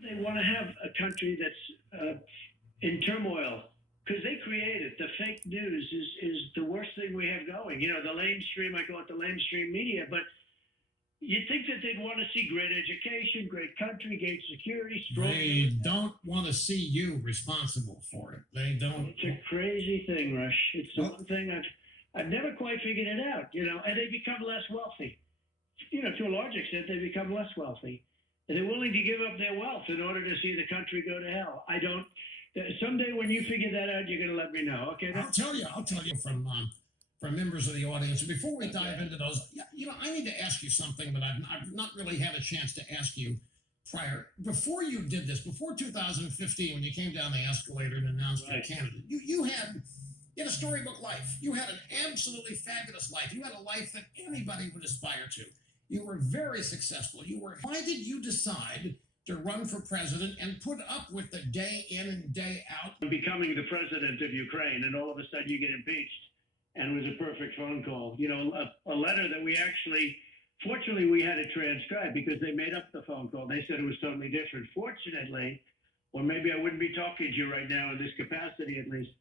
They want to have a country that's in turmoil because they create it. The fake news is the worst thing we have going. You know, the lamestream, I call it the lamestream media, but you'd think that they'd want to see great education, great country, great security, strong. They don't want to see you responsible for it. They don't. It's a crazy thing, Rush. It's the one thing I've never quite figured it out, you know, and they become less wealthy. You know, to a large extent, they become less wealthy. And they're willing to give up their wealth in order to see the country go to hell. I don't. Someday when you figure that out, you're going to let me know. Okay? I'll tell you from members of the audience. Before we dive into those, you know, I need to ask you something that I've not really had a chance to ask you prior. Before you did this, before 2015, when you came down the escalator and announced your candidate, you had a storybook life. You had an absolutely fabulous life. You had a life that anybody would aspire to. You were very successful. Why did you decide to run for president and put up with the day in and day out? Becoming the president of Ukraine, and all of a sudden you get impeached. And it was a perfect phone call. You know, a letter that we actually, fortunately, we had it transcribed because they made up the phone call. They said it was totally different. Fortunately, or maybe I wouldn't be talking to you right now in this capacity at least.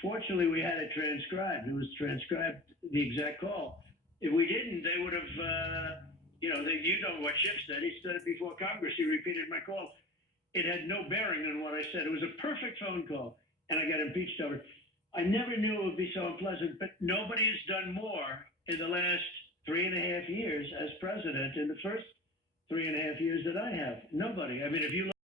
Fortunately, we had it transcribed. It was transcribed, the exact call. If we didn't, they would have, you know what Schiff said. He said it before Congress. He repeated my call. It had no bearing on what I said. It was a perfect phone call, and I got impeached over it. I never knew it would be so unpleasant, but nobody has done more in the last 3.5 years as president in the first 3.5 years that I have. Nobody. I mean, if you look